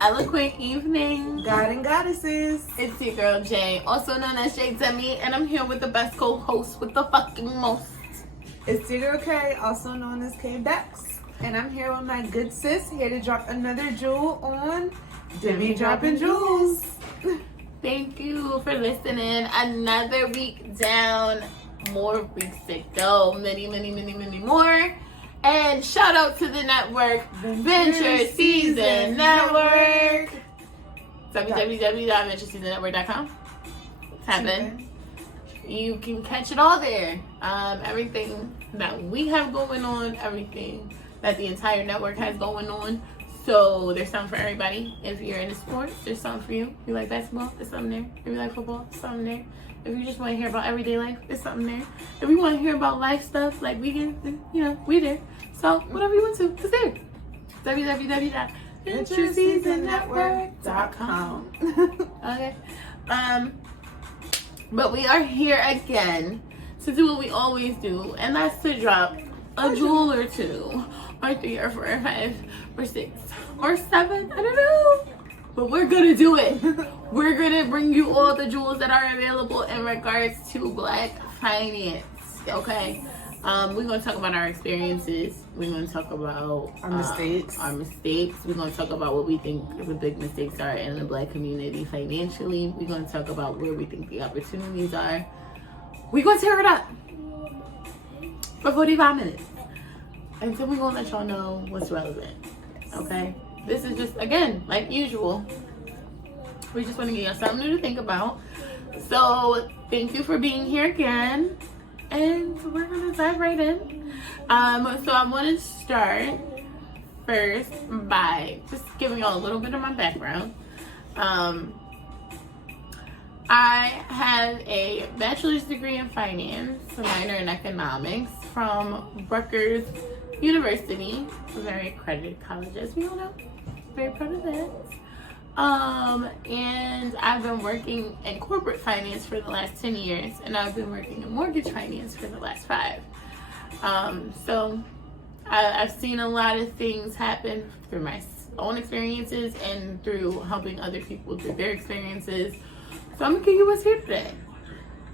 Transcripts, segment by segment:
eloquent evening, God and goddesses. It's your girl Jay, also known as Jay Demi, and I'm here with the best co-host with the fucking most. It's your girl Kay, also known as K Dex, and I'm here with my good sis, here to drop another jewel on Demi Dropp'n Jewels. Thank you for listening. Another week down, more weeks to go, many more. And shout out to the network, Venture Season Network. www.ventureseasonnetwork.com. Tap in. You can catch it all there. Everything that we have going on, everything that the entire network has going on. So there's something for everybody. If you're into sports, there's something for you. If you like basketball, there's something there. If you like football, there's something there. If you just want to hear about everyday life, there's something there. If you want to hear about life stuff, like we can, we there. So whatever you want to, it's there. www.ventureseasonnetwork.com. Okay. But we are here again to do what we always do, and that's to drop a jewel or two, or 3 or 4 or 5 or 6 or 7. I don't know. But we're gonna do it. We're gonna bring you all the jewels that are available in regards to Black finance. Okay. We're gonna talk about our experiences. We're gonna talk about our mistakes. We're gonna talk about what we think the big mistakes are in the Black community financially. We're gonna talk about where we think the opportunities are. We're gonna tear it up for 45 minutes. And then we're gonna let y'all know what's relevant. Okay? This is just, again, like usual, we just want to give y'all something new to think about. So thank you for being here again, and we're gonna dive right in. So I want to start first by just giving y'all a little bit of my background. I have a bachelor's degree in finance, a minor in economics from Rutgers University, a very accredited college, as we all know. Very proud of that. And I've been working in corporate finance for the last 10 years, and I've been working in mortgage finance for the last 5. So I've seen a lot of things happen through my own experiences and through helping other people through their experiences. So I'm gonna give you what's here today.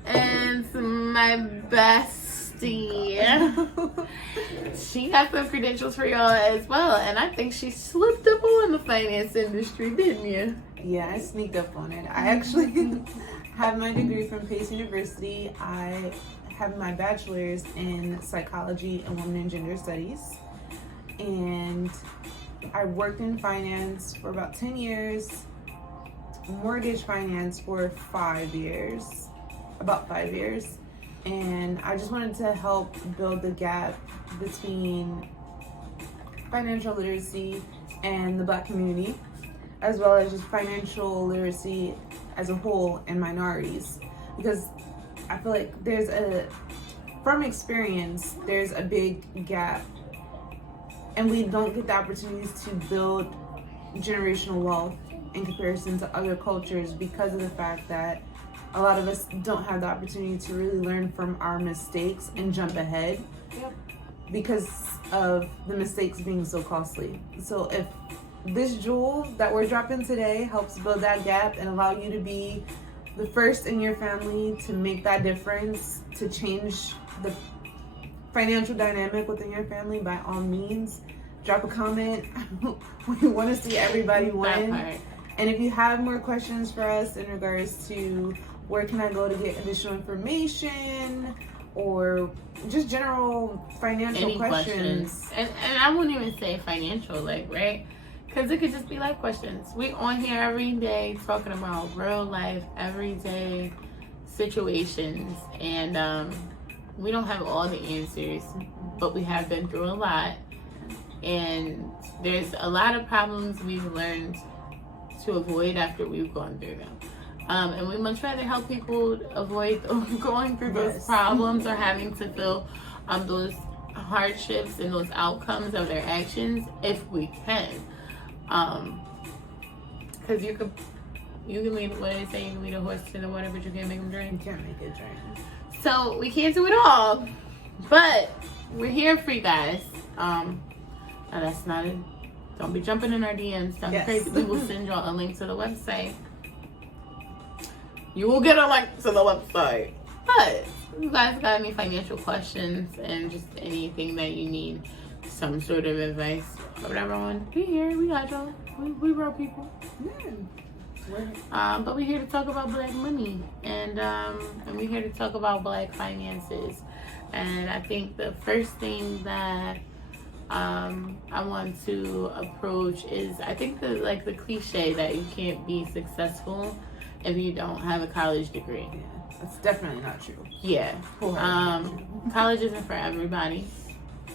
And my bestie, she got some credentials for y'all as well, and I think she slipped up on the finance industry, didn't you? Yeah, I sneaked up on it. I actually have my degree from Pace University. I have my bachelor's in psychology and women and gender studies, and I worked in finance for about 10 years, mortgage finance for 5 years, about 5 years. And I just wanted to help build the gap between financial literacy and the Black community, as well as just financial literacy as a whole and minorities. Because I feel like from experience, there's a big gap, and we don't get the opportunities to build generational wealth in comparison to other cultures because of the fact that a lot of us don't have the opportunity to really learn from our mistakes and jump ahead. Yep. Because of the mistakes being so costly. So if this jewel that we're dropping today helps build that gap and allow you to be the first in your family to make that difference, to change the financial dynamic within your family, by all means, drop a comment. We want to see everybody win. And if you have more questions for us in regards to where can I go to get additional information, or just general financial questions. And I wouldn't even say financial, right? Because it could just be life questions. We on here every day talking about real life, everyday situations, and we don't have all the answers, but we have been through a lot, and there's a lot of problems we've learned to avoid after we've gone through them. And we much rather help people avoid going through those problems or having to feel those hardships and those outcomes of their actions if we can. Because you can lead, what do they say, you can lead a horse to the water, but you can't make them drink. You can't make it drink. So we can't do it all, but we're here for you guys. Now that's not a Don't be jumping in our DMs. Don't be crazy. We will send y'all a link to the website. You will get a link to the website. But if you guys got any financial questions and just anything that you need, some sort of advice or whatever, we here. We got y'all. We real people. But we're here to talk about Black money, and we're here to talk about Black finances. And I think the first thing that I want to approach is, I think the cliche that you can't be successful if you don't have a college degree. Yeah, that's definitely not true. Yeah. College isn't for everybody.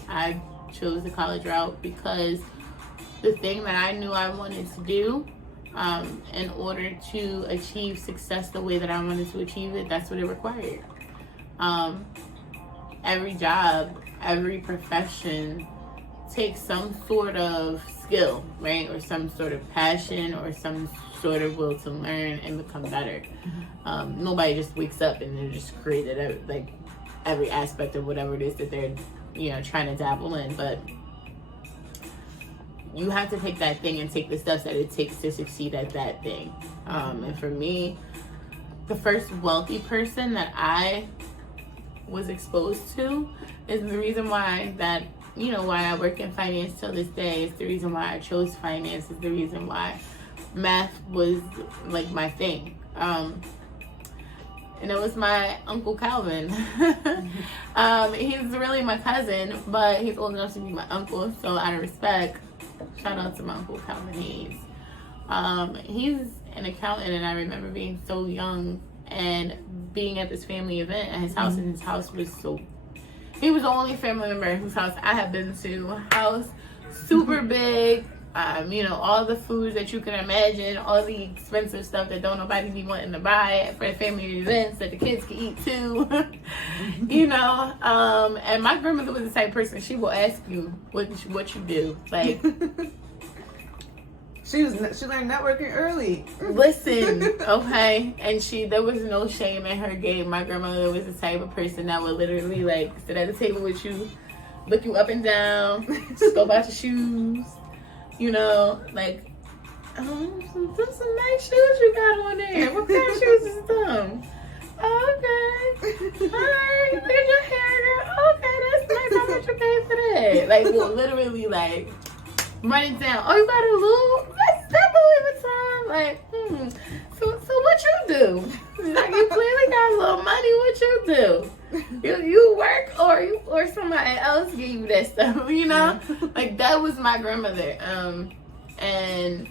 I chose the college route because the thing that I knew I wanted to do, in order to achieve success the way that I wanted to achieve it, that's what it required. Every job, every profession takes some sort of skill, right? Or some sort of passion or some sort of will to learn and become better. Nobody just wakes up and they're just created every aspect of whatever it is that they're, trying to dabble in. But you have to take that thing and take the steps that it takes to succeed at that thing. And for me, the first wealthy person that I was exposed to is the reason why that, why I work in finance till this day. It's the reason why I chose finance. It's the reason why math was like my thing. And it was my Uncle Calvin. He's really my cousin, but he's old enough to be my uncle. So out of respect, shout out to my Uncle Calvin Hayes. He's an accountant, and I remember being so young and being at this family event at his house, and his house was he was the only family member whose house I have been to. House super big, all the foods that you can imagine, all the expensive stuff that don't nobody be wanting to buy for family events that the kids can eat too. And my grandmother was the type of person, she will ask you what you do. Like, She learned networking early. Listen, okay, and there was no shame in her game. My grandmother was the type of person that would literally sit at the table with you, look you up and down, scope out your shoes, those some nice shoes you got on there. What kind of shoes is them? Okay, all right, look at your hair, girl. Okay, that's nice. How much you pay for that? Literally, run it down. Oh, you got a Louis? That's Louis Vuitton. So what you do? You clearly got a little money. What you do? You work or somebody else give you that stuff, That was my grandmother. And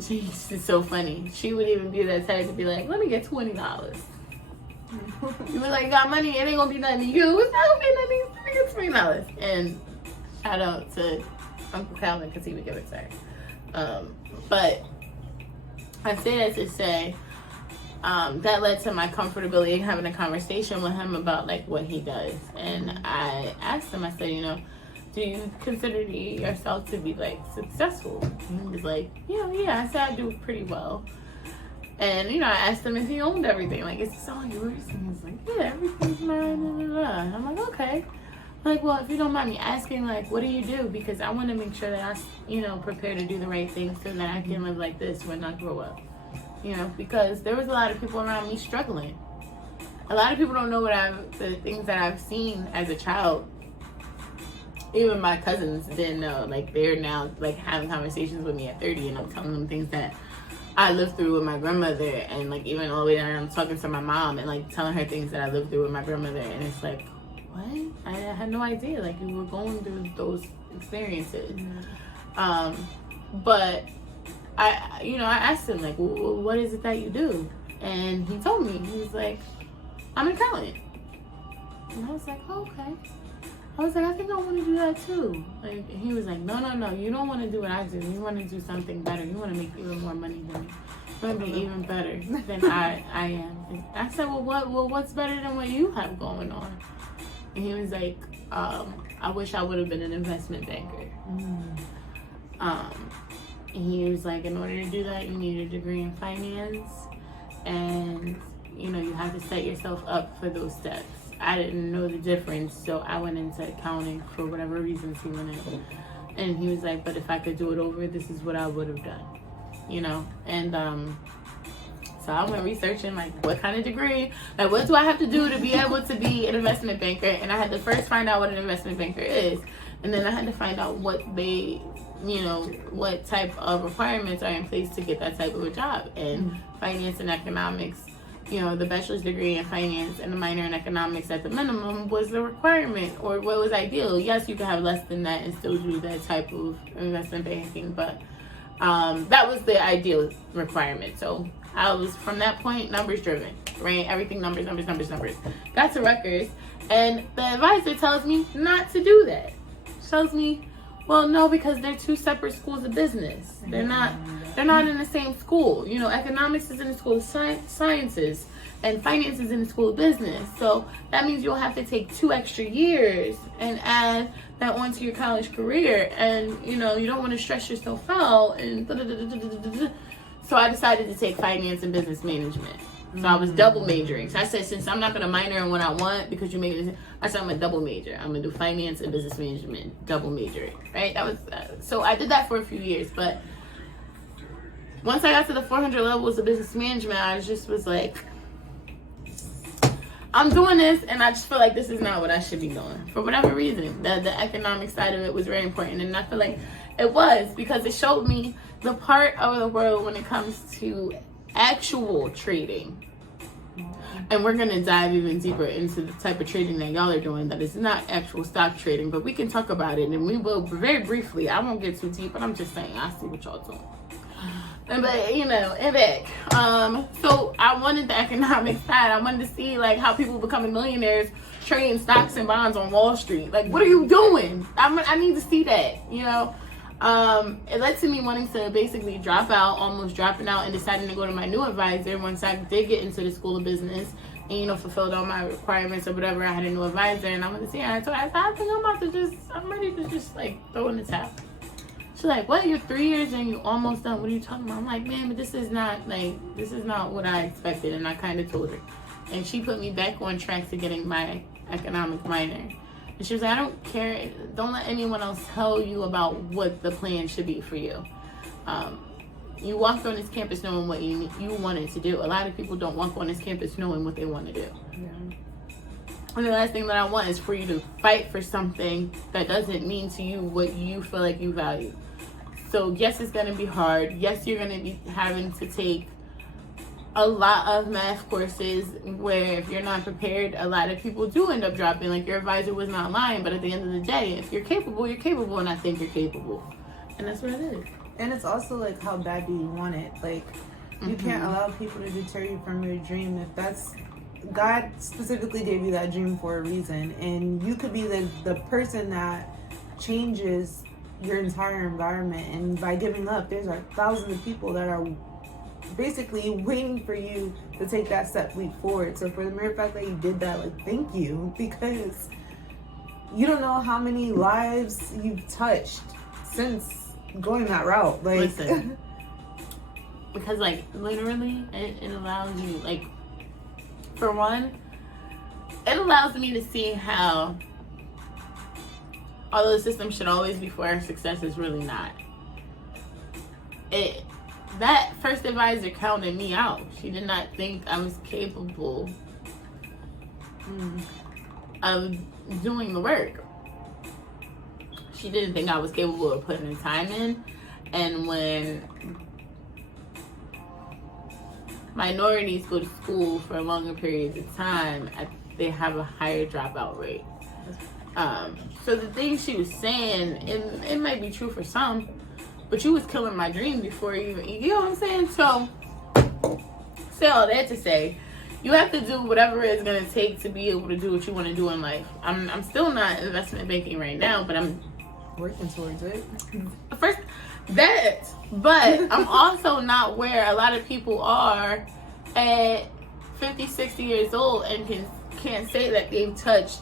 she's so funny. She would even be that type to be like, let me get $20. You be like, you got money, it ain't gonna be nothing to you. It's not gonna be nothing. Let me get $20. And shout out to Uncle Calvin because he would give it to her. But I say that to say that led to my comfortability in having a conversation with him about what he does. And I asked him, I said, do you consider yourself to be successful? And he was like, yeah. I said I do pretty well. And I asked him if he owned everything. Is this all yours? And he's like, yeah, everything's mine. And I'm like, okay. Well, if you don't mind me asking, what do you do? Because I want to make sure that I, prepare to do the right thing so that I can live like this when I grow up. Because there was a lot of people around me struggling. A lot of people don't know the things that I've seen as a child. Even my cousins didn't know. They're now, having conversations with me at 30, and I'm telling them things that I lived through with my grandmother. And, even all the way down, I'm talking to my mom and, telling her things that I lived through with my grandmother. And it's what? I had no idea. You were going through those experiences. But I asked him, what is it that you do? And he told me. He was like, I'm an accountant. And I was like, oh, okay. I was like, I think I want to do that too. He was like, no, you don't want to do what I do. You want to do something better. You want to make even more money than me. You want to be even better than I am. And I said, what's better than what you have going on? And he was like, I wish I would have been an investment banker. And he was like, in order to do that, you need a degree in finance. And, you have to set yourself up for those steps. I didn't know the difference, so I went into accounting for whatever reasons he wanted And he was like, but if I could do it over, this is what I would have done, you know? And so I went researching, like, what kind of degree, like, what do I have to do to be able to be an investment banker? And I had to first find out what an investment banker is. And then I had to find out what they, you know, what type of requirements are in place to get that type of a job. And finance and economics, you know, the bachelor's degree in finance and the minor in economics at the minimum was the requirement, or what was ideal. Yes, you could have less than that and still do that type of investment banking, but that was the ideal requirement. So I was, from that point, numbers driven, right? Everything numbers. Got to Rutgers, and the advisor tells me not to do that. She tells me, well, no, because they're two separate schools of business. They're not in the same school. You know, economics is in the school of sciences, and finance is in the school of business. So that means you'll have to take 2 extra years and add that onto your college career. And, you know, you don't want to stress yourself out. And so I decided to take finance and business management. So I was double majoring. So I said, since I'm not going to minor in what I want because you make it, I said I'm a double major. I'm going to do finance and business management, double majoring, right? That was so I did that for a few years. But once I got to the 400 levels of business management, I just was like, I'm doing this, and I just feel like this is not what I should be doing. For whatever reason, the economic side of it was very important. And I feel like it was, because it showed me the part of the world when it comes to actual trading. And we're going to dive even deeper into the type of trading that y'all are doing that is not actual stock trading, but we can talk about it, and we will very briefly. I won't get too deep, but I'm just saying, I see what y'all doing. But, you know, and back. So I wanted the economic side. I wanted to see, like, how people becoming millionaires trading stocks and bonds on Wall Street. Like, what are you doing? I need to see that, you know. It led to me wanting to basically drop out, almost dropping out, and deciding to go to my new advisor once I did get into the school of business and, you know, fulfilled all my requirements or whatever. I had a new advisor, and I went to see her. I told her, I think I'm ready to just, like, throw in the towel. She's like, what? You're 3 years and you almost done. What are you talking about? I'm like, man, but this is not what I expected. And I kind of told her. And she put me back on track to getting my economic minor. And she was like, I don't care. Don't let anyone else tell you about what the plan should be for you. You walked on this campus knowing what you wanted to do. A lot of people don't walk on this campus knowing what they want to do. Yeah. And the last thing that I want is for you to fight for something that doesn't mean to you what you feel like you value. So yes, it's going to be hard. Yes, you're going to be having to take a lot of math courses where if you're not prepared, a lot of people do end up dropping. Like, your advisor was not lying, but at the end of the day, if you're capable, you're capable, and I think you're capable. And that's what it is. And it's also like, how bad do you want it? Like, you can't allow people to deter you from your dream. If that's, God specifically gave you that dream for a reason, and you could be the person that changes your entire environment. And by giving up, there's like thousands of people that are basically waiting for you to take that leap forward. So for the mere fact that you did that, like, thank you, because you don't know how many lives you've touched since going that route. Like, listen, because, like, literally it allows you, like, for one, it allows me to see how although the system should always be for our success, is really not. That first advisor counted me out. She did not think I was capable of doing the work. She didn't think I was capable of putting the time in. And when minorities go to school for longer periods of time, they have a higher dropout rate. So the things she was saying, it might be true for some, but you was killing my dream before you know what I'm saying? So, say all that to say, you have to do whatever it's going to take to be able to do what you want to do in life. I'm still not investment banking right now, but I'm working towards it. But I'm also not where a lot of people are at 50, 60 years old and can't say that they've touched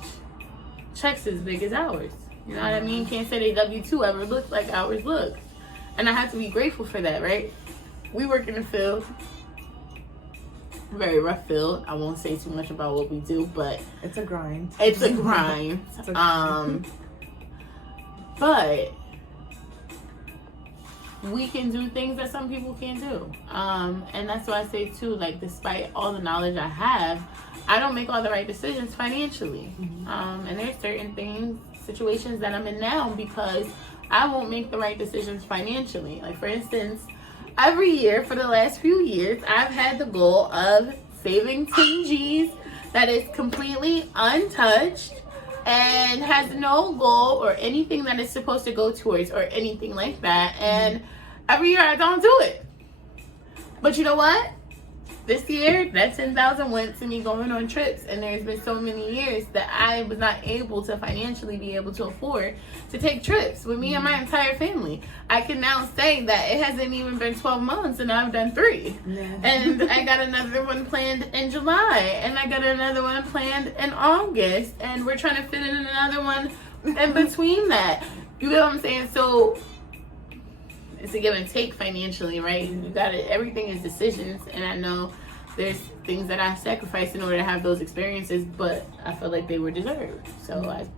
checks as big as ours. You know what I mean? Can't say they W-2 ever looked like ours look. And I have to be grateful for that, right? We work in the field. Very rough field. I won't say too much about what we do, but it's a grind. It's a grind. But we can do things that some people can't do. And that's why I say too, like, despite all the knowledge I have, I don't make all the right decisions financially. And there's certain situations that I'm in now because I won't make the right decisions financially. Like, for instance, every year for the last few years, I've had the goal of saving 10 G's that is completely untouched and has no goal or anything that is supposed to go towards or anything like that. And every year I don't do it. But you know what? This year, that 10,000 went to me going on trips, and there's been so many years that I was not able to financially be able to afford to take trips with me and my entire family. I can now say that it hasn't even been 12 months, and I've done 3. And I got another one planned in July, and I got another one planned in August, and we're trying to fit in another one in between that. You get what I'm saying? So it's a give and take financially, right? You got it. Everything is decisions, and I know there's things that I sacrificed in order to have those experiences, but I feel like they were deserved. So and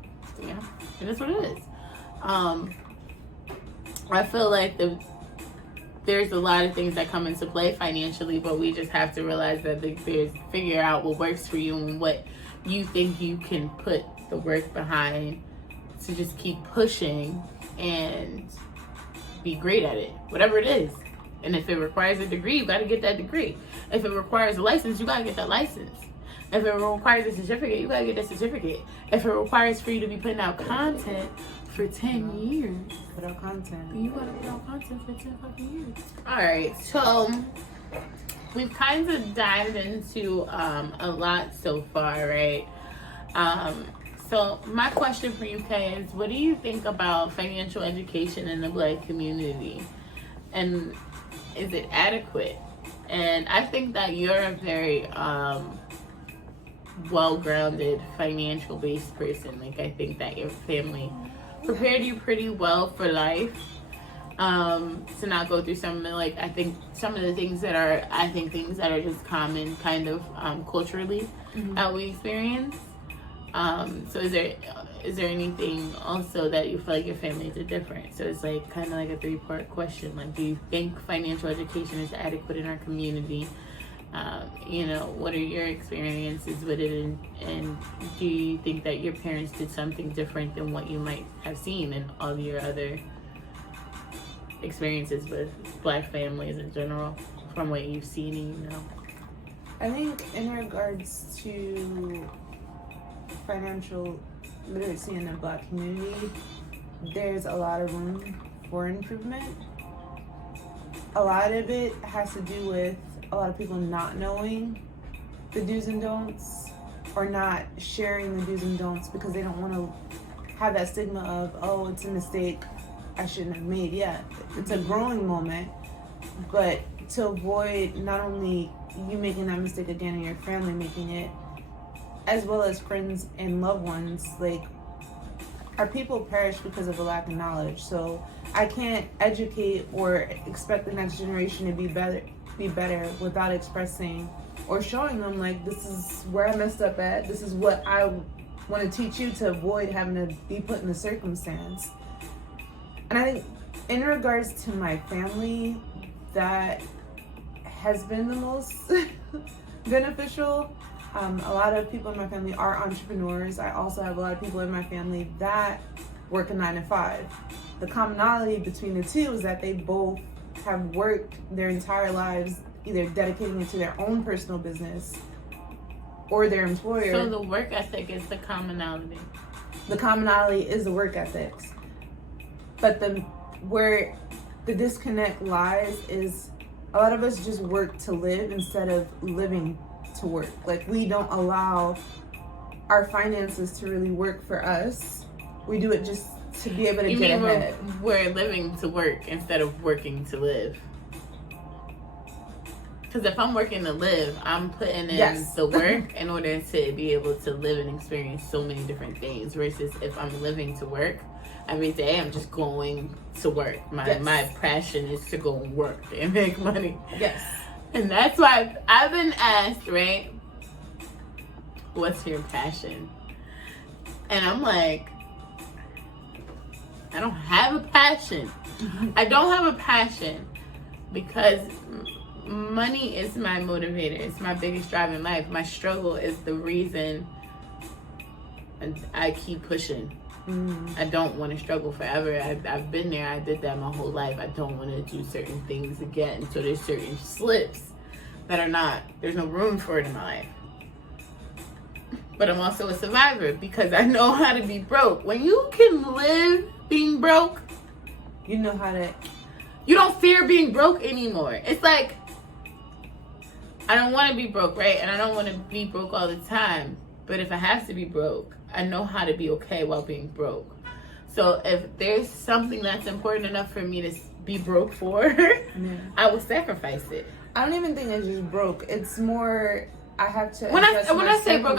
that's what it is. I feel like there's a lot of things that come into play financially, but we just have to realize that figure out what works for you and what you think you can put the work behind to just keep pushing and be great at it, whatever it is. And if it requires a degree, you got to get that degree. If it requires a license, you got to get that license. If it requires a certificate, you got to get that certificate. If it requires for you to be putting out content for 10 years, put out content. You got to put out content for 10 fucking years. All right, so we've kind of dived into a lot so far, right? So my question for you, Kay, is what do you think about financial education in the Black community? And is it adequate? And I think that you're a very well-grounded, financial-based person. Like, I think that your family prepared you pretty well for life, to not go through some of the, like, I think some of the things that are just common kind of culturally that we experience. So is there anything also that you feel like your family did different? So it's like kind of like a 3-part question. Like, do you think financial education is adequate in our community? What are your experiences with it? And do you think that your parents did something different than what you might have seen in all your other experiences with Black families in general, from what you've seen and you know? I think in regards to financial literacy in the Black community, there's a lot of room for improvement. A lot of it has to do with a lot of people not knowing the do's and don'ts, or not sharing the do's and don'ts because they don't want to have that stigma of, oh, it's a mistake I shouldn't have made. Yeah, it's a growing moment, but to avoid not only you making that mistake again and your family making it, as well as friends and loved ones, like, our people perish because of a lack of knowledge. So I can't educate or expect the next generation to be better without expressing or showing them, like, this is where I messed up at. This is what I want to teach you to avoid having to be put in the circumstance. And I think in regards to my family, that has been the most beneficial. A lot of people in my family are entrepreneurs. I also have a lot of people in my family that work a 9-to-5. The commonality between the two is that they both have worked their entire lives either dedicating it to their own personal business or their employer. So the work ethic is the commonality. The commonality is the work ethics. But where the disconnect lies is a lot of us just work to live instead of living to work. Like, we don't allow our finances to really work for us. We do it just to be able to get ahead. We're living to work instead of working to live. Because if I'm working to live, I'm putting in the work in order to be able to live and experience so many different things. Versus if I'm living to work, every day I'm just going to work. My passion is to go and work and make money. Yes. And that's why I've been asked, right, what's your passion? And I'm like, I don't have a passion. I don't have a passion because money is my motivator. It's my biggest drive in life. My struggle is the reason I keep pushing. I don't want to struggle forever. I've been there. I did that my whole life. I don't want to do certain things again. So there's certain slips that are not, there's no room for it in my life. But I'm also a survivor because I know how to be broke. When you can live being broke, you know how to, you don't fear being broke anymore. It's like, I don't want to be broke, right? And I don't want to be broke all the time. But if I have to be broke, I know how to be okay while being broke. So if there's something that's important enough for me to be broke for, I will sacrifice it. I don't even think it's just broke. It's more, I have to. When I say broke,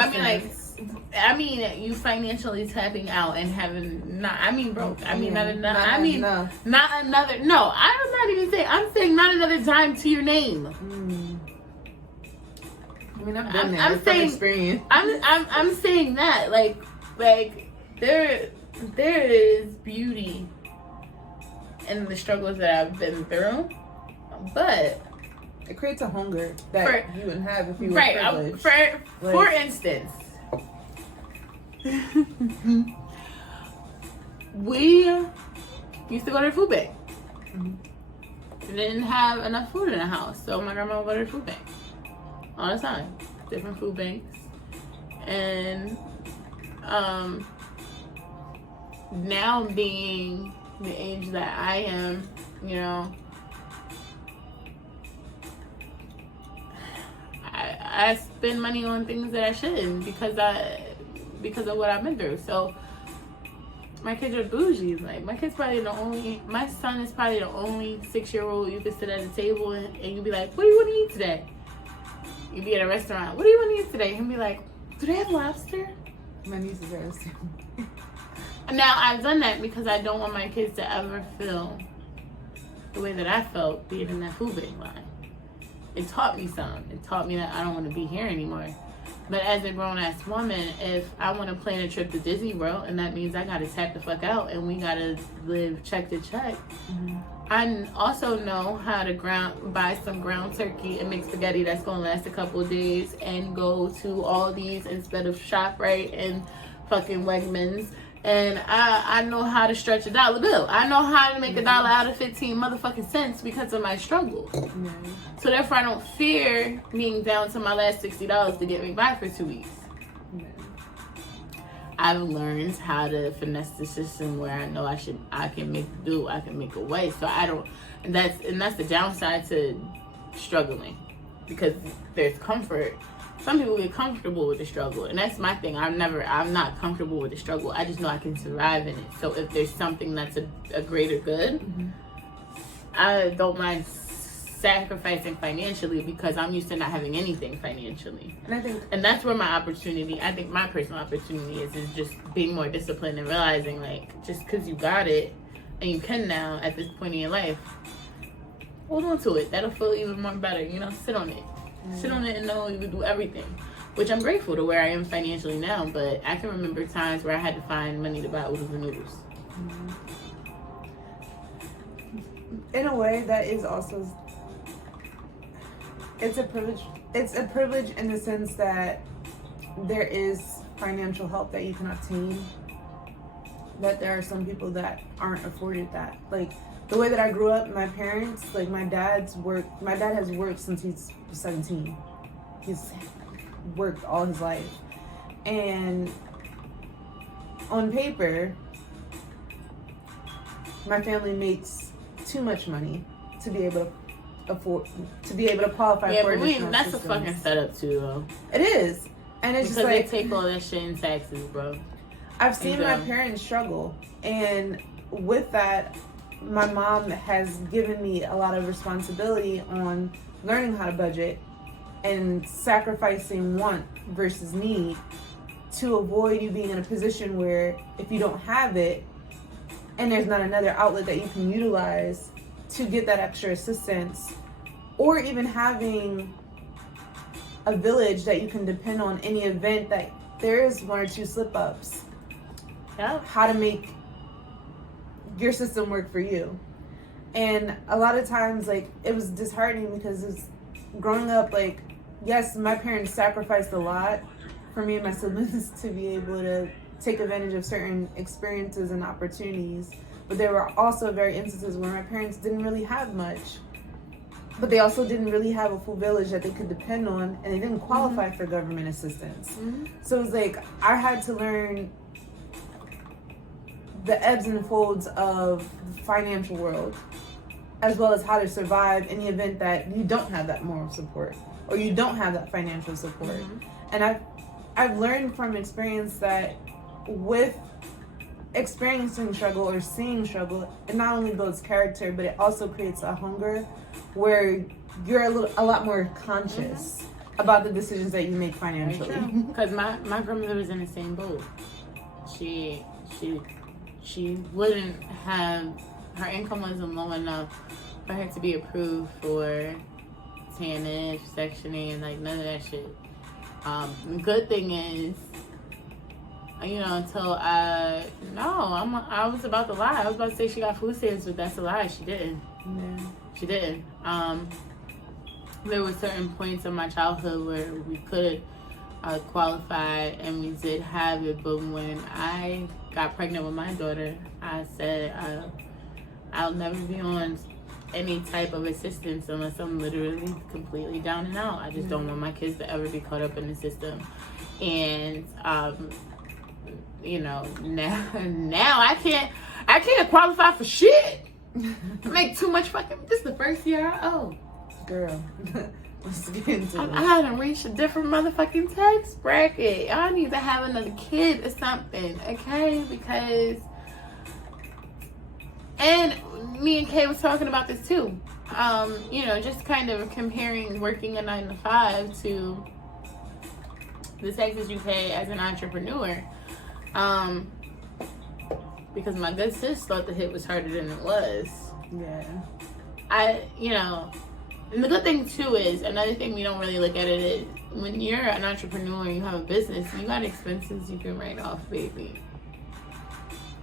I mean you financially tapping out and having not. I mean broke. I mean not enough. Not another. No, I'm not even saying. I'm saying not another dime to your name. I mean, I've been there. I'm saying experience. I'm saying that like there is beauty in the struggles that I've been through, but it creates a hunger that you wouldn't have if you were privileged. For instance, we used to go to the food bank. We didn't have enough food in the house, so my grandma would go to the food bank all the time, different food banks. And now being the age that I am, you know, I spend money on things that I shouldn't because of what I've been through. So my kids are bougie. Like my son is probably the only 6-year-old you could sit at a table and you'd be like, what do you want to eat today? You'd be at a restaurant, what do you want to eat today? And be like, do they have lobster? My niece is asking. Now I've done that because I don't want my kids to ever feel the way that I felt being in that food bank line. It taught me something. It taught me that I don't want to be here anymore. But as a grown-ass woman, if I want to plan a trip to Disney World, and that means I got to tap the fuck out and we got to live check to check, I also know how to buy some ground turkey and make spaghetti that's going to last a couple of days and go to Aldi's instead of ShopRite and fucking Wegmans. And I know how to stretch a dollar bill. I know how to make a dollar out of 15 motherfucking cents because of my struggles. So therefore, I don't fear being down to my last $60 to get me by for 2 weeks. I've learned how to finesse the system where I know I can make a way. So I don't, and that's the downside to struggling, because there's comfort. Some people get comfortable with the struggle, and that's my thing. I'm not comfortable with the struggle. I just know I can survive in it. So if there's something that's a greater good, I don't mind sacrificing financially because I'm used to not having anything financially. And that's where my personal opportunity is just being more disciplined and realizing, like, just because you got it and you can now at this point in your life, hold on to it. That'll feel even more better. You know, sit on it. Sit on it and know you can do everything, which I'm grateful to where I am financially now. But I can remember times where I had to find money to buy oodles and noodles. In a way, that is also, it's a privilege. It's a privilege in the sense that there is financial help that you can obtain. That there are some people that aren't afforded that. Like the way that I grew up, my parents, like my dad has worked since he's 17. He's worked all his life. And on paper, my family makes too much money to be able to qualify for additional assistance. That's a fucking setup too, though. It is. And it's because just like they take all that shit in taxes, bro. I've seen my parents struggle, and with that, my mom has given me a lot of responsibility on learning how to budget and sacrificing want versus need to avoid you being in a position where if you don't have it and there's not another outlet that you can utilize to get that extra assistance, or even having a village that you can depend on in the event that there is 1 or 2 slip-ups. Yeah. How to make your system work for you. And a lot of times, like, it was disheartening because it was growing up, like, yes, my parents sacrificed a lot for me and my siblings to be able to take advantage of certain experiences and opportunities. But there were also very instances where my parents didn't really have much. But they also didn't really have a full village that they could depend on, and they didn't qualify for government assistance. So it was like, I had to learn the ebbs and folds of the financial world, as well as how to survive in the event that you don't have that moral support or you don't have that financial support. And I've learned from experience that with experiencing struggle or seeing struggle, it not only builds character, but it also creates a hunger where you're a lot more conscious about the decisions that you make financially. Because my grandmother was in the same boat. She wouldn't have, her income wasn't low enough for her to be approved for candid, Section 8, and like none of that shit. The good thing is, you know, until I was about to lie. I was about to say she got food stamps, but that's a lie. She didn't. Yeah. She didn't. There were certain points in my childhood where we could qualify, and we did have it. But when I got pregnant with my daughter, I said I'll never be on any type of assistance unless I'm literally completely down and out. I just don't want my kids to ever be caught up in the system. And you know, now I can't qualify for shit. I make too much fucking. This is the first year I owe. Girl, let's get into it. I haven't reached a different motherfucking tax bracket. I need to have another kid or something, okay? Because, and me and Kay was talking about this too. You know, just kind of comparing working a 9 to 5 to the taxes you pay as an entrepreneur. Because my good sis thought the hit was harder than it was. Yeah. You know, and the good thing too is, another thing we don't really look at it is, when you're an entrepreneur and you have a business, you got expenses you can write off, baby.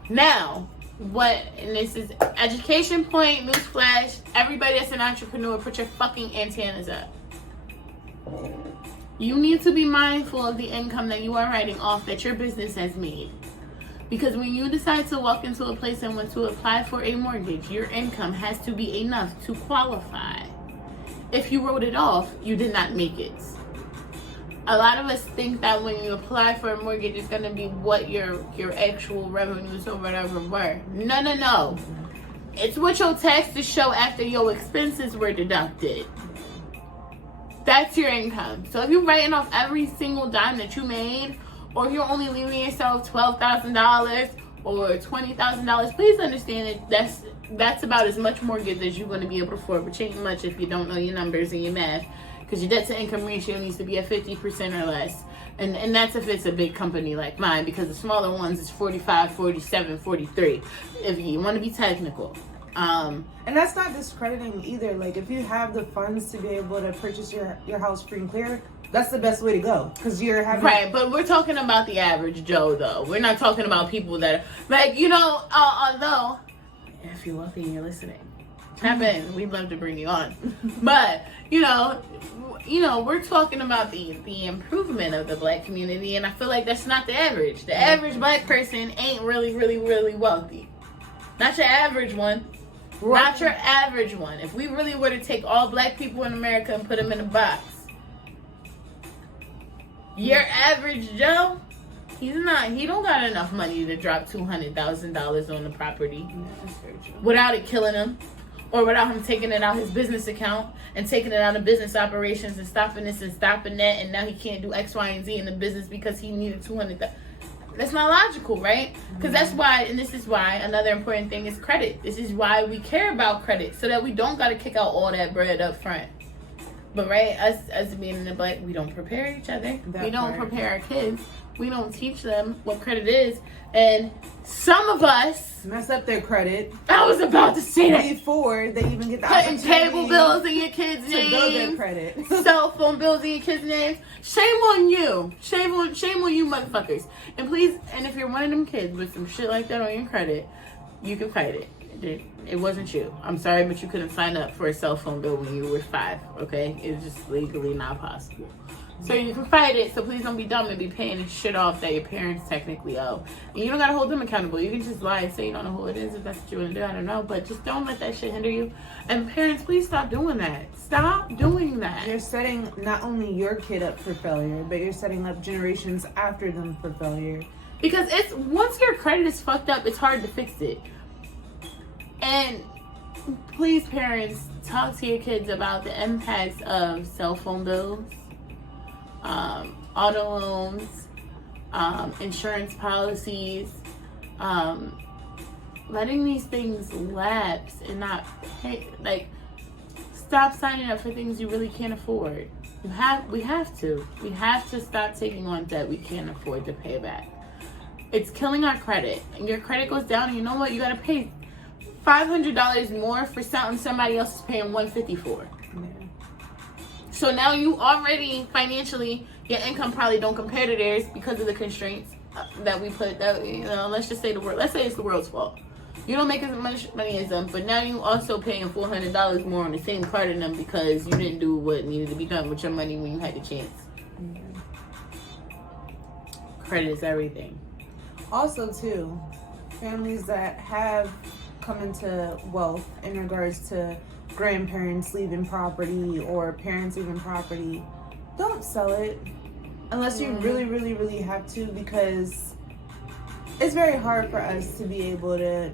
Now, and this is education point, newsflash, everybody that's an entrepreneur, put your fucking antennas up. You need to be mindful of the income that you are writing off that your business has made. Because when you decide to walk into a place and want to apply for a mortgage, your income has to be enough to qualify. If you wrote it off, you did not make it. A lot of us think that when you apply for a mortgage, it's going to be what your actual revenues or whatever were. No. It's what your taxes show after your expenses were deducted. That's your income. So if you're writing off every single dime that you made, or you're only leaving yourself $12,000 or $20,000, please understand that that's about as much mortgage as you're going to be able to afford, which ain't much if you don't know your numbers and your math, because your debt to income ratio needs to be at 50% or less. And that's if it's a big company like mine, because the smaller ones is 45, 47, 43, if you want to be technical. And that's not discrediting either. Like, if you have the funds to be able to purchase your house free and clear, that's the best way to go, because you're having... Right, but we're talking about the average Joe, though. We're not talking about people that are, like, you know, although, if you're wealthy and you're listening, tap in. We'd love to bring you on. But, you know, we're talking about the improvement of the black community, and I feel like that's not the average. The average black person ain't really, really, really wealthy. Not your average one. Right. Not your average one. If we really were to take all black people in America and put them in a box, your average Joe, he don't got enough money to drop $200,000 on the property without it killing him, or without him taking it out his business account and taking it out of business operations and stopping this and stopping that, and now he can't do X, Y, and Z in the business because he needed $200,000. That's not logical, right? Because that's why, and this is why, another important thing is credit. This is why we care about credit, so that we don't got to kick out all that bread up front. But right, us being in the black, we don't prepare each other. We don't prepare our kids. We don't teach them what credit is. And some of us mess up their credit. I was about to say that. Before they even get the putting cable bills in your kids' names. To build their credit. Cell phone bills in your kids' names. Shame on you. Shame on you motherfuckers. And please, and if you're one of them kids with some shit like that on your credit, you can fight it. It wasn't you. I'm sorry, but you couldn't sign up for a cell phone bill when you were 5, okay? It's just legally not possible. So you can fight it, so please don't be dumb and be paying shit off that your parents technically owe. And you don't gotta hold them accountable. You can just lie and say you don't know who it is if that's what you wanna do. I don't know, but just don't let that shit hinder you. And parents, please stop doing that. Stop doing that. You're setting not only your kid up for failure, but you're setting up generations after them for failure. Because it's once your credit is fucked up, it's hard to fix it. And please, parents, talk to your kids about the impacts of cell phone bills, auto loans, insurance policies, letting these things lapse and not pay. Like, stop signing up for things you really can't afford. We have to stop taking on debt we can't afford to pay back. It's killing our credit, and your credit goes down. And you know what? You gotta pay $500 more for something somebody else is paying $150 for. Yeah. So now you already financially, your income probably don't compare to theirs because of the constraints that we put. That let's just say let's say it's the world's fault. You don't make as much money as them, but now you also paying $400 more on the same card than them because you didn't do what needed to be done with your money when you had the chance. Mm-hmm. Credit is everything. Also, too, families that have come into wealth in regards to grandparents leaving property or parents leaving property, don't sell it unless you really, really, really have to, because it's very hard for us to be able to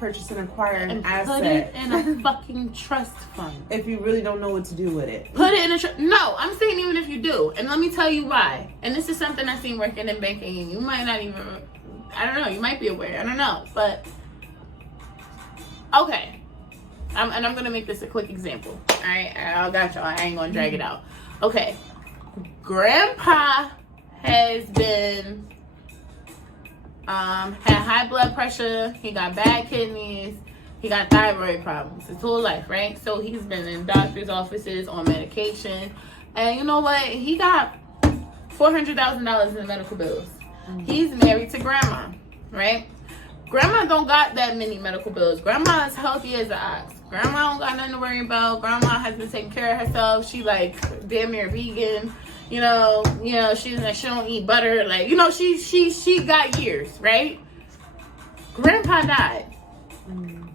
purchase and acquire an asset. Put it in a fucking trust fund. If you really don't know what to do with it. Put it in a trust. No, I'm saying even if you do. And let me tell you why. And this is something I've seen working in banking. You might not even, I don't know, you might be aware. I don't know. But, okay. I'm going to make this a quick example. All right? I got y'all. I ain't going to drag it out. Okay. Grandpa has been... had high blood pressure, he got bad kidneys, he got thyroid problems his whole life, right? So he's been in doctor's offices on medication, and you know what? He got $400,000 in medical bills. Mm-hmm. He's married to grandma, right? Grandma don't got that many medical bills. Grandma is healthy as an ox. Grandma don't got nothing to worry about. Grandma has been taking care of herself. She like damn near vegan. You know, she don't eat butter. Like, she got years, right? Grandpa died. Mm.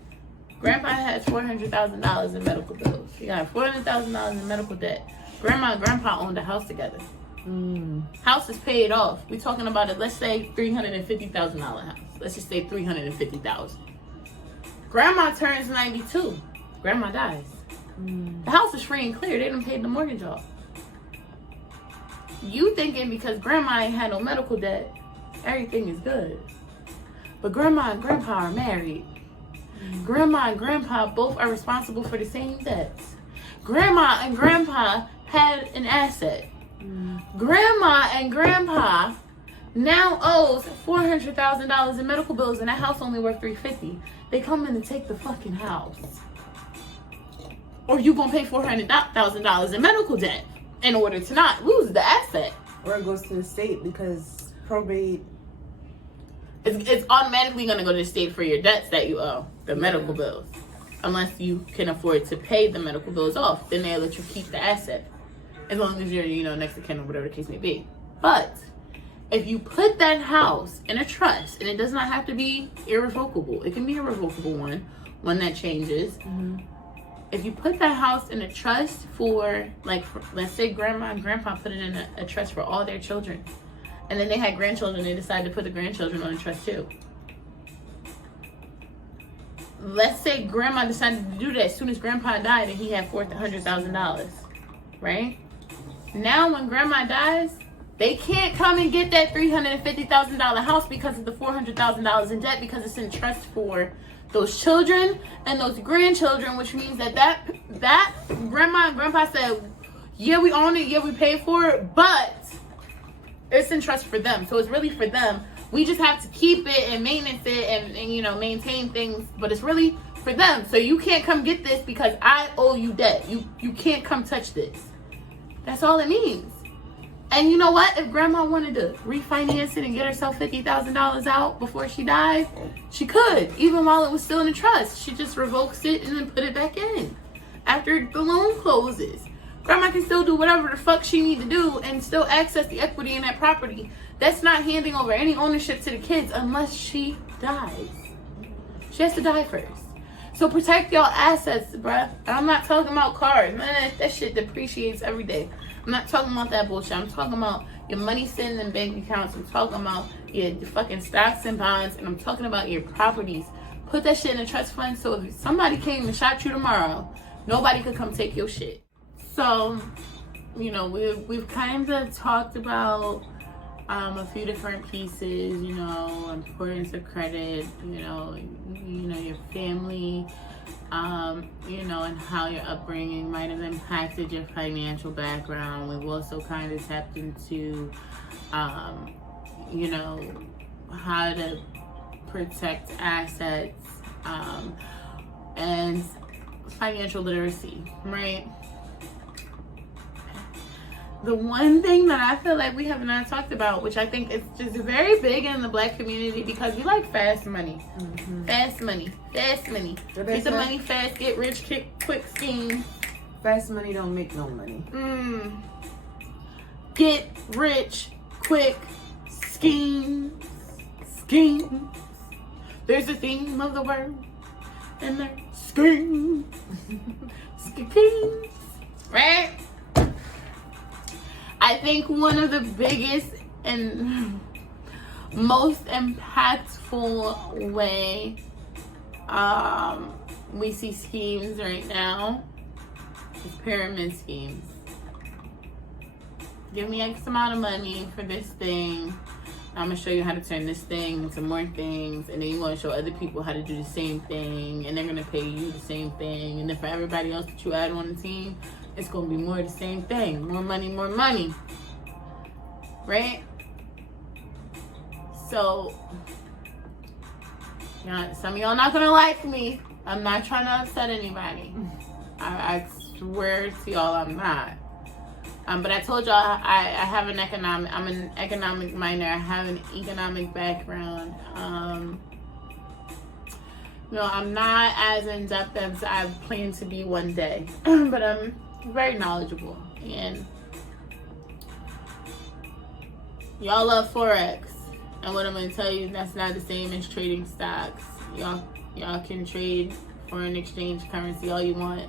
Grandpa has $400,000 in medical bills. He got $400,000 in medical debt. Grandma and grandpa owned a house together. Mm. House is paid off. We're talking about it. Let's say $350,000 house. Let's just say $350,000. Grandma turns 92. Grandma dies. Mm. The house is free and clear. They done paid the mortgage off. You thinking because grandma ain't had no medical debt, everything is good. But grandma and grandpa are married. Mm. Grandma and grandpa both are responsible for the same debts. Grandma and grandpa had an asset. Mm. Grandma and grandpa now owes $400,000 in medical bills, and that house only worth $350,000. They come in and take the fucking house. Or you gonna pay $400,000 in medical debt in order to not lose the asset. Or it goes to the state because probate. It's automatically going to go to the state for your debts that you owe, the medical bills. Unless you can afford to pay the medical bills off. Then they'll let you keep the asset. As long as you're, next to kin or whatever the case may be. But if you put that house in a trust, and it does not have to be irrevocable. It can be a revocable one that changes. Mm-hmm. If you put that house in a trust for, let's say grandma and grandpa put it in a trust for all their children. And then they had grandchildren, they decided to put the grandchildren on a trust too. Let's say grandma decided to do that as soon as grandpa died and he had $400,000, right? Now when grandma dies, they can't come and get that $350,000 house because of the $400,000 in debt, because it's in trust for those children and those grandchildren, which means that grandma and grandpa said, yeah, we own it, yeah, we paid for it, but it's in trust for them. So it's really for them. We just have to keep it and maintenance it and maintain things, but it's really for them. So you can't come get this because I owe you debt. You can't come touch this. That's all it means. And you know what? If grandma wanted to refinance it and get herself $50,000 out before she died, she could, even while it was still in the trust. She just revokes it and then put it back in after the loan closes. Grandma can still do whatever the fuck she need to do and still access the equity in that property. That's not handing over any ownership to the kids unless she dies. She has to die first. So protect y'all assets, bruh. And I'm not talking about cars. Man, that shit depreciates every day. I'm not talking about that bullshit. I'm talking about your money sitting in bank accounts. I'm talking about your fucking stocks and bonds. And I'm talking about your properties. Put that shit in a trust fund so if somebody came and shot you tomorrow, nobody could come take your shit. So, you know, we've kind of talked about a few different pieces, you know, importance of credit, you know, your family, you know, and how your upbringing might have impacted your financial background. We've also kind of tapped into, you know, how to protect assets, and financial literacy, right? The one thing that I feel like we have not talked about, which I think is just very big in the Black community, because we like fast money. Mm-hmm. Fast money. Get the money fast, get rich quick scheme. Fast money don't make no money. Get rich quick scheme. There's a theme of the word in there. Scheme. Right? I think one of the biggest and most impactful way we see schemes right now is pyramid schemes. Give me X amount of money for this thing. I'm going to show you how to turn this thing into more things. And then you want to show other people how to do the same thing. And they're going to pay you the same thing. And then for everybody else that you add on the team, it's going to be more of the same thing. More money. Right? So, you know, some of y'all not going to like me. I'm not trying to upset anybody. I swear to y'all I'm not. But I told y'all I'm an economic minor. I have an economic background. You know, I'm not as in-depth as I plan to be one day. But I'm very knowledgeable. And y'all love Forex. And what I'm going to tell you, that's not the same as trading stocks. Y'all can trade foreign exchange currency all you want.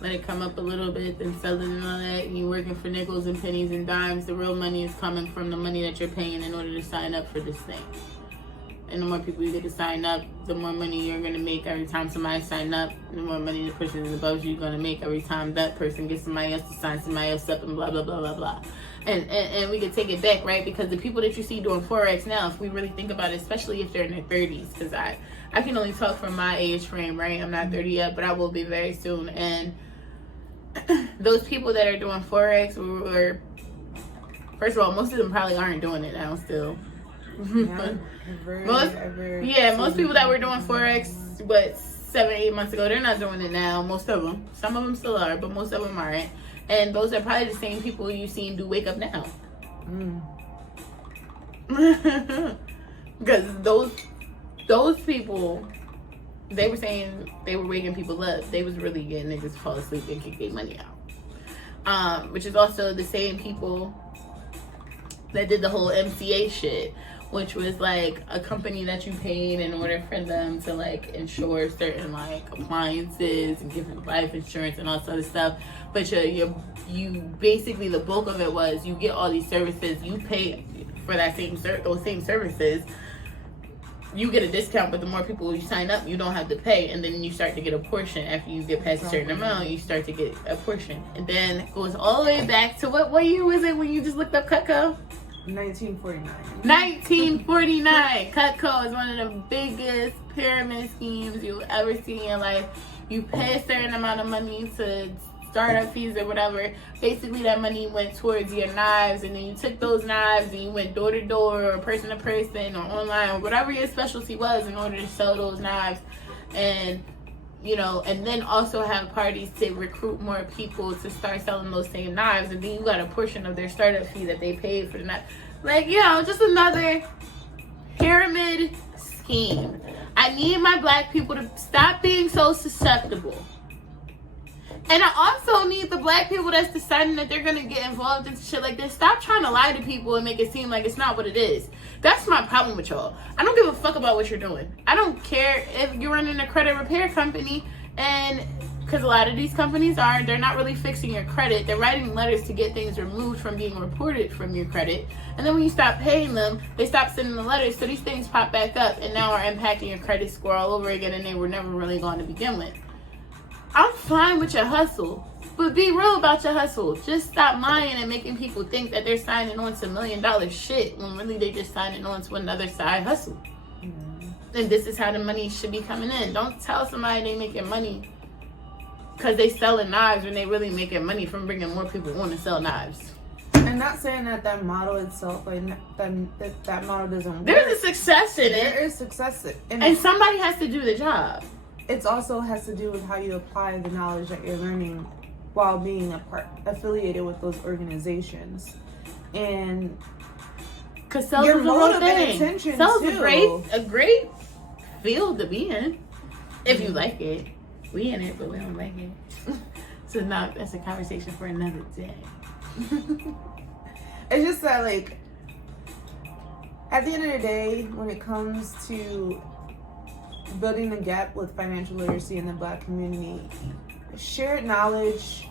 Let it come up a little bit, then sell it and all that. And you're working for nickels and pennies and dimes. The real money is coming from the money that you're paying in order to sign up for this thing. And the more people you get to sign up, the more money you're going to make every time somebody sign up. The more money the person above you is going to make every time that person gets somebody else to sign somebody else up, and blah, blah, blah, blah, blah. And we can take it back, right? Because the people that you see doing Forex now, if we really think about it, especially if they're in their 30s, because I can only talk from my age frame, right? I'm not 30 yet, but I will be very soon. And those people that are doing Forex were, first of all, most of them probably aren't doing it now still. Most people that were doing Forex, 7-8 months ago, they're not doing it now. Most of them. Some of them still are, but most of them aren't. And those are probably the same people you've seen do Wake Up Now. Because those people, they were saying they were waking people up. They was really getting niggas to fall asleep and kick their money out. Which is also the same people that did the whole MCA shit, which was like a company that you paid in order for them to like insure certain like appliances and give them life insurance and all this other stuff. But you basically, the bulk of it was you get all these services, you pay for that those same services. You get a discount, but the more people you sign up, you don't have to pay, and then you start to get a portion. After you get past a certain amount, you start to get a portion, and then it goes all the way back to what year was it when you just looked up Cutco? 1949. Cutco is one of the biggest pyramid schemes you'll ever see in your life. You pay a certain amount of money to startup fees or whatever. Basically, that money went towards your knives, and then you took those knives and you went door to door or person to person or online or whatever your specialty was in order to sell those knives. And you know, and then also have parties to recruit more people to start selling those same knives, and then you got a portion of their startup fee that they paid for the knife. Like, you know, just another pyramid scheme. I need my black people to stop being so susceptible. And I also need the black people that's deciding that they're gonna get involved in shit like this. Stop trying to lie to people and make it seem like it's not what it is. That's my problem with y'all. I don't give a fuck about what you're doing. I don't care if you're running a credit repair company, and because a lot of these companies they're not really fixing your credit. They're writing letters to get things removed from being reported from your credit. And then when you stop paying them, they stop sending the letters. So these things pop back up and now are impacting your credit score all over again, and they were never really going to begin with. I'm fine with your hustle, but be real about your hustle. Just stop lying and making people think that they're signing on to $1 million shit when really they just signing on to another side hustle. Mm-hmm. And this is how the money should be coming in. Don't tell somebody they making money because they selling knives when they really making money from bringing more people on to sell knives. And not saying that model itself, like that model doesn't work. There's a success in it. There is success in it. And somebody has to do the job. It also has to do with how you apply the knowledge that you're learning while being affiliated with those organizations. And because sales is a real thing. Sales is a great field to be in. If you like it. We in it, but we don't like it. So now that's a conversation for another day. It's just that, like, at the end of the day, when it comes to building the gap with financial literacy in the black community, shared knowledge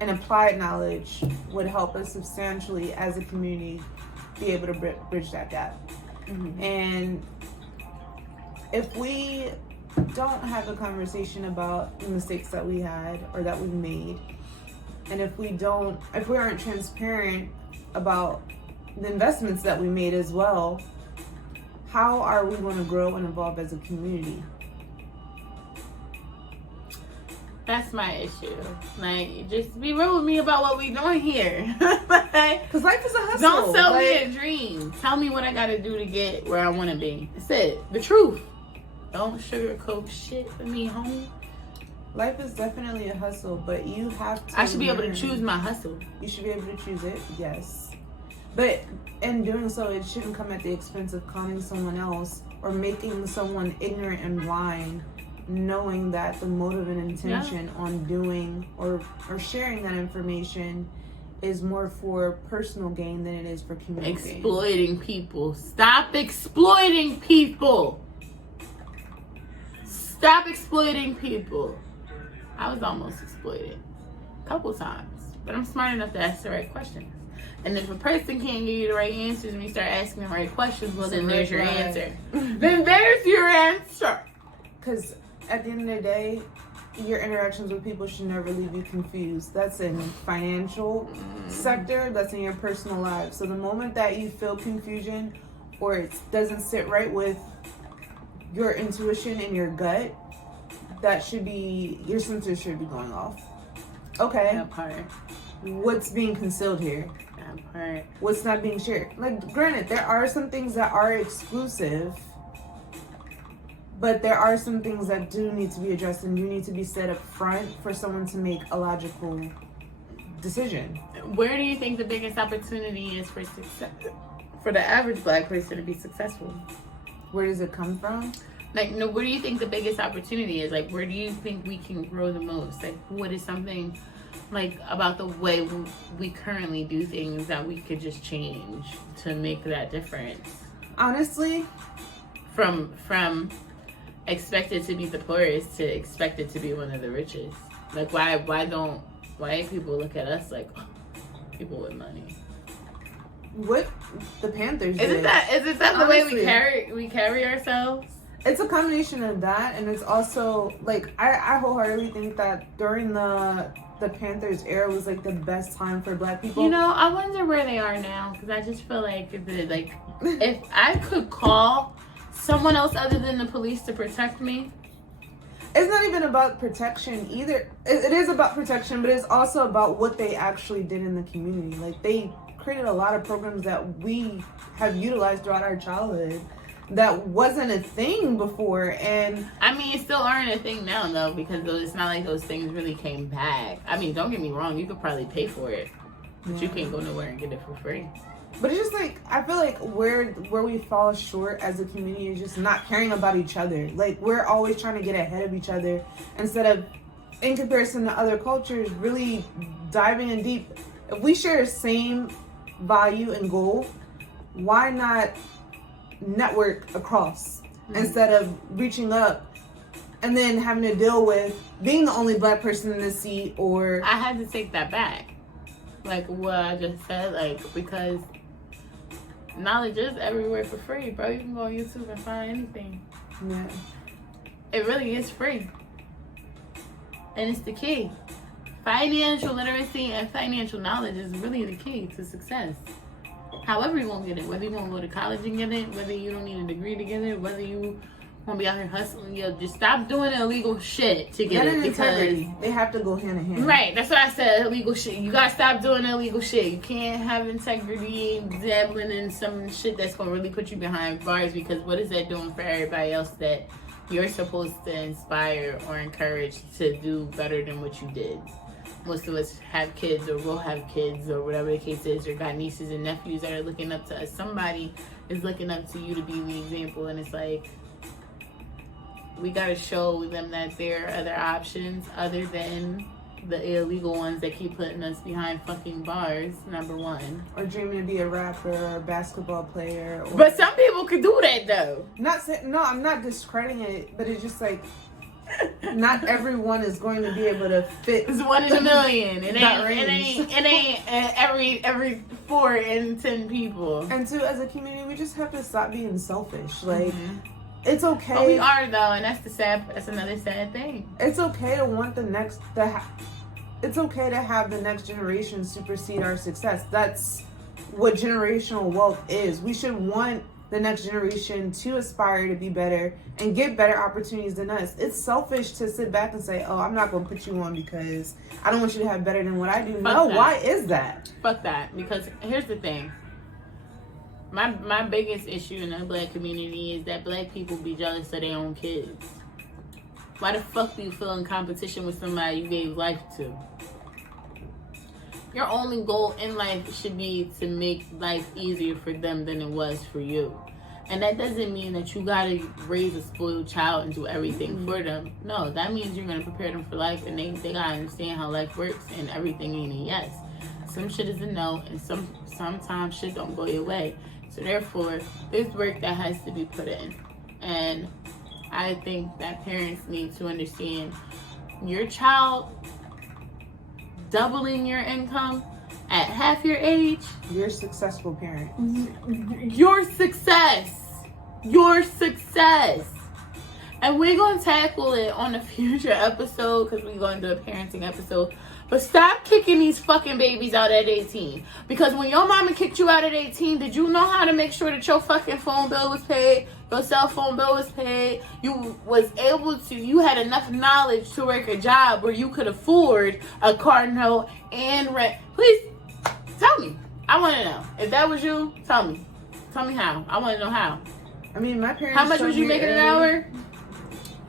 and applied knowledge would help us substantially as a community be able to bridge that gap. Mm-hmm. And if we don't have a conversation about the mistakes that we had or that we've made, and if we aren't transparent about the investments that we made as well, how are we going to grow and evolve as a community? That's my issue. Like, just be real with me about what we doing here. Because life is a hustle. Don't sell me a dream. Tell me what I got to do to get where I want to be. That's it. The truth. Don't sugarcoat shit for me, homie. Life is definitely a hustle, but you have to. I should be able to choose my hustle. You should be able to choose it, yes. But in doing so, it shouldn't come at the expense of conning someone else or making someone ignorant and blind, knowing that the motive and intention on doing or sharing that information is more for personal gain than it is for community. Exploiting people. Stop exploiting people. Stop exploiting people. I was almost exploited a couple times, but I'm smart enough to ask the right questions. And if a person can't give you the right answers when you start asking the right questions, well, then there's your answer. Then there's your answer. Because at the end of the day, your interactions with people should never leave you confused. That's in financial sector, that's in your personal life. So the moment that you feel confusion or it doesn't sit right with your intuition and your gut, that should be, your sensors should be going off. Okay. That part. What's being concealed here? That part. What's not being shared? Like, granted, there are some things that are exclusive, but there are some things that do need to be addressed and do need to be set up front for someone to make a logical decision. Where do you think the biggest opportunity is for success, for the average black person to be successful? Where does it come from? Like, no, where do you think the biggest opportunity is? Like, where do you think we can grow the most? Like, what is something, like, about the way we currently do things that we could just change to make that difference? Honestly, from expected to be the poorest to expected to be one of the richest. Like, why people look at us like people with money? What the Panthers isn't that honestly, the way we carry ourselves? It's a combination of that, and it's also like I wholeheartedly think that during the Panthers era was like the best time for black people. You know, I wonder where they are now, because I just feel like if I could call someone else other than the police to protect me. It's not even about protection either. It is about protection, but it's also about what they actually did in the community. Like, they created a lot of programs that we have utilized throughout our childhood that wasn't a thing before. And I mean, it still aren't a thing now though, because it's not like those things really came back. I mean, don't get me wrong, you could probably pay for it, but you can't go nowhere and get it for free. But it's just like, I feel like where we fall short as a community is just not caring about each other. Like, we're always trying to get ahead of each other instead of, in comparison to other cultures, really diving in deep. If we share the same value and goal, why not network across instead of reaching up and then having to deal with being the only black person in the seat? Or I had to take that back, like what I just said, like, because knowledge is everywhere for free, bro. You can go on YouTube and find anything. Yeah, it really is free, and it's the key. Financial literacy and financial knowledge is really the key to success. However you want to get it, whether you want to go to college and get it, whether you don't need a degree to get it, whether you want to be out here hustling, just stop doing illegal shit to get it, because integrity. They have to go hand in hand. Right, that's what I said, illegal shit. You gotta stop doing illegal shit. You can't have integrity dabbling in some shit that's gonna really put you behind bars, because what is that doing for everybody else that you're supposed to inspire or encourage to do better than what you did? Most of us have kids or will have kids or whatever the case is, or got nieces and nephews that are looking up to us. Somebody is looking up to you to be the example, and it's like, we gotta show them that there are other options other than the illegal ones that keep putting us behind fucking bars, number one. Or dreaming to be a rapper or a basketball player. Or But some people could do that though. No, I'm not discrediting it, but it's just like, not everyone is going to be able to fit. It's 1 in a million. It range. ain't every 4 in 10 people. And two, as a community, we just have to stop being selfish. Like, it's okay. But we are though, and that's another sad thing. It's okay to want it's okay to have the next generation supersede our success. That's what generational wealth is. We should want the next generation to aspire to be better and get better opportunities than us. It's selfish to sit back and say, oh, I'm not going to put you on because I don't want you to have better than what I do. Why is that? Fuck that. Because here's the thing. My biggest issue in the black community is that black people be jealous of their own kids. Why the fuck do you feel in competition with somebody you gave life to? Your only goal in life should be to make life easier for them than it was for you. And that doesn't mean that you gotta raise a spoiled child and do everything for them. No, that means you're gonna prepare them for life, and they gotta understand how life works, and everything ain't a yes. Some shit is a no, and sometimes shit don't go your way. So therefore, there's work that has to be put in. And I think that parents need to understand your child doubling your income at half your age. You're a successful parent. Your success. And we're going to tackle it on a future episode, because we're going to do a parenting episode. But stop kicking these fucking babies out at 18. Because when your mama kicked you out at 18, did you know how to make sure that your fucking phone bill was paid? Your cell phone bill was paid? You had enough knowledge to work a job where you could afford a car note and rent. Please, tell me. I want to know. If that was you, tell me. Tell me how. I want to know how. I mean, my parents. How much was you making an hour?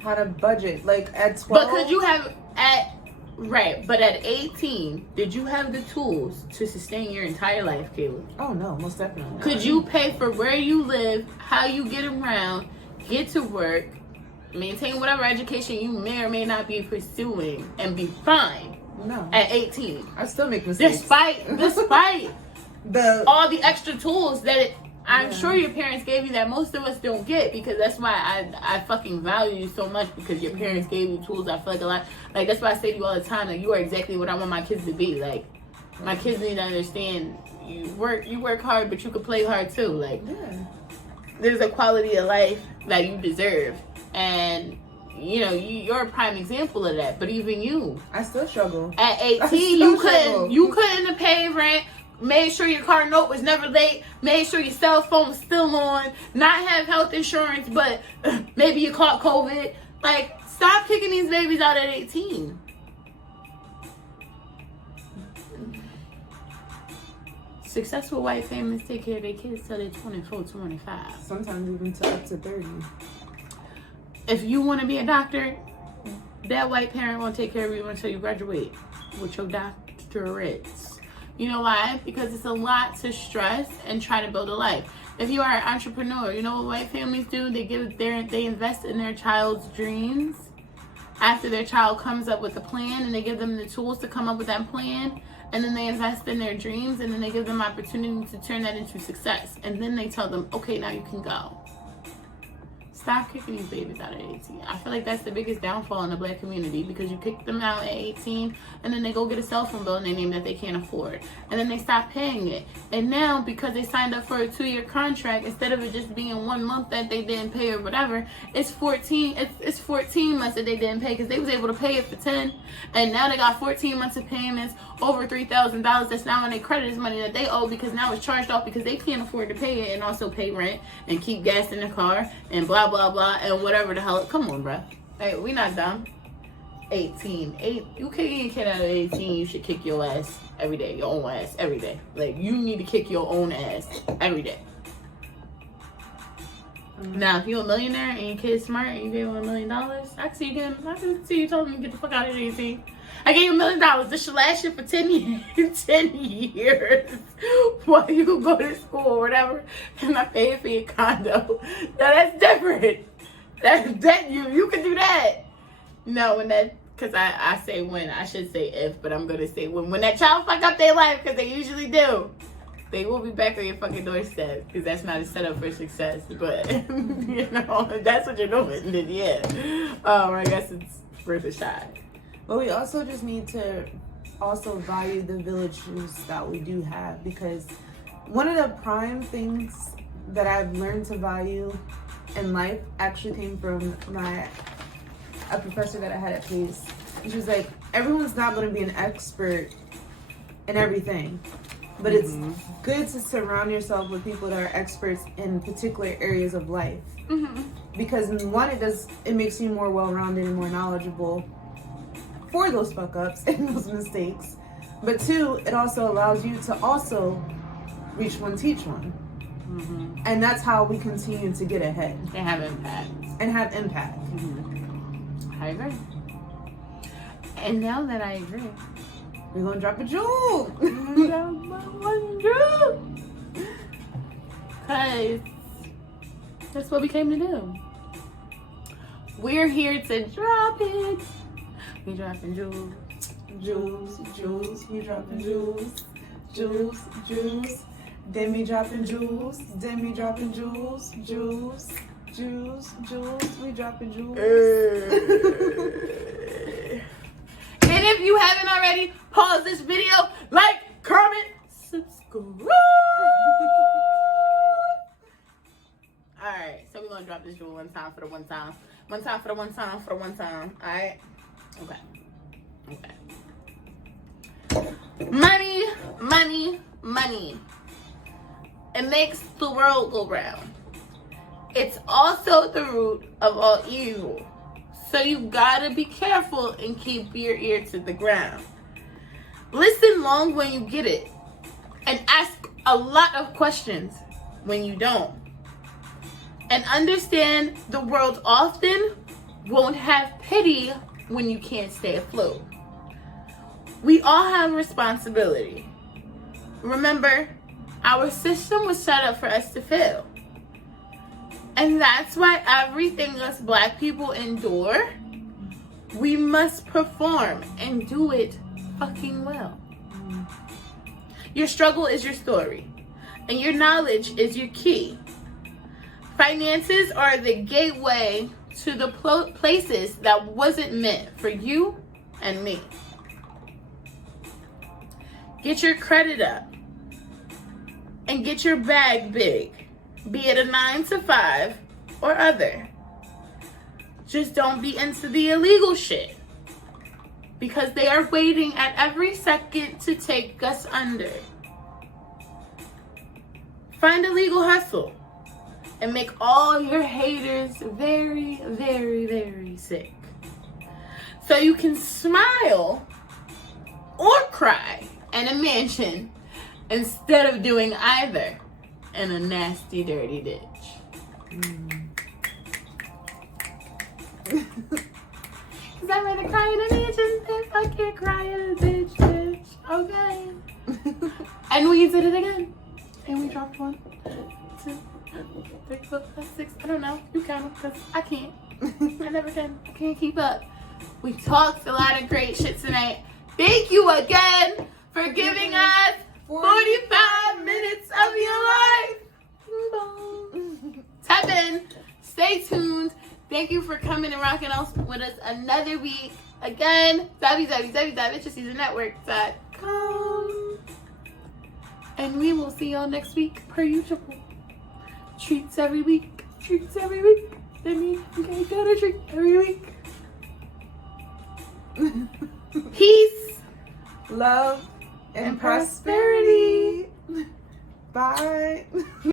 How to budget, like at 12. But could you have but at 18, did you have the tools to sustain your entire life, Kayla? Oh no, most definitely. Could you pay for where you live, how you get around, get to work, maintain whatever education you may or may not be pursuing, and be fine? No. At 18. I still make mistakes. Despite all the extra tools that I'm sure your parents gave you that most of us don't get, because that's why I fucking value you so much, because your parents gave you tools. I feel like a lot, like, that's why I say to you all the time, like, you are exactly what I want my kids to be. Like, my kids need to understand you work hard, but you can play hard too. Like, there's a quality of life that you deserve, and you're a prime example of that. But even you, I still struggle. At 18, you couldn't pay rent. Made sure your car note was never late. Made sure your cell phone was still on. Not have health insurance, but maybe you caught COVID. Like, stop kicking these babies out at 18. Successful white families take care of their kids till they're 24, 25. Sometimes even to up to 30. If you want to be a doctor, that white parent won't take care of you until you graduate with your doctorates. You know why? Because it's a lot to stress and try to build a life. If you are an entrepreneur, you know what white families do? They invest in their child's dreams after their child comes up with a plan, and they give them the tools to come up with that plan, and then they invest in their dreams, and then they give them opportunity to turn that into success, and then they tell them, okay, now you can go. Stop kicking these babies out at 18. I feel like that's the biggest downfall in the black community, because you kick them out at 18 and then they go get a cell phone bill in their name that they can't afford. And then they stop paying it. And now, because they signed up for a 2-year contract, instead of it just being 1 month that they didn't pay or whatever, it's 14 months that they didn't pay, because they was able to pay it for 10. And now they got 14 months of payments, over $3,000 that's now on their credit is money that they owe, because now it's charged off because they can't afford to pay it and also pay rent and keep gas in the car and blah blah blah and whatever the hell. Come on, bruh. Hey, we not dumb. 18. You kicking a kid out at 18, you should kick your ass every day. Your own ass every day. Like, you need to kick your own ass every day. Now, if you're a millionaire and your kid's smart and you give him $1 million, I can see you telling him to get the fuck out of 18. I gave you $1 million. This should last you for 10 years. 10 years. While you go to school or whatever, and I pay for your condo. Now that's different. That you can do that. No, because I say when, I should say if, but I'm gonna say when that child fuck up their life, because they usually do. They will be back on your fucking doorstep, because that's not a setup for success. But you know, if that's what you're doing, then yeah. I guess it's worth a shot. But we also just need to also value the villages that we do have, because one of the prime things that I've learned to value in life actually came from a professor that I had at Pace. And she was like, everyone's not going to be an expert in everything, but it's good to surround yourself with people that are experts in particular areas of life. Because one, it makes you more well-rounded and more knowledgeable for those fuck ups and those mistakes, but two, it also allows you to also reach one, teach one, and that's how we continue to get ahead and have impact. I agree. And now that I agree, we're gonna drop a jewel. Because that's what we came to do. We're here to drop it. We dropping jewels. Jewels, we dropping jewels. Jewels. Demi dropping jewels. Demi dropping jewels. Jewels, we dropping jewels. And if you haven't already, pause this video, like, comment, subscribe. Alright, so we're gonna drop this jewel one time for the one time. One time for the one time for the one time. Alright? Okay. Money. It makes the world go round. It's also the root of all evil. So you gotta be careful and keep your ear to the ground. Listen long when you get it. And ask a lot of questions when you don't. And understand the world often won't have pity when you can't stay afloat. We all have responsibility. Remember, our system was set up for us to fail. And that's why everything us black people endure, we must perform and do it fucking well. Your struggle is your story, and your knowledge is your key. Finances are the gateway to the places that wasn't meant for you and me. Get your credit up and get your bag big, be it a 9 to 5 or other. Just don't be into the illegal shit, because they are waiting at every second to take us under. Find a legal hustle and make all your haters very, very, very sick, so you can smile or cry in a mansion instead of doing either in a nasty, dirty ditch. Cause I'd rather cry in a ditch than fucking cry in a ditch, bitch. Okay. And we did it again. And we dropped 1, 2, 3, 4, 5, 6. I don't know. You count them because I can't. I never can. I can't keep up. We talked a lot of great shit tonight. Thank you again for giving us 45 minutes of your life. Tap in. Stay tuned. Thank you for coming and rocking out with us another week. Again, www.itchaseasonnetwork.com. And we will see y'all next week, per usual. Treats every week. Treats every week. That means you can't get a treat every week. Peace, love, and prosperity. Bye.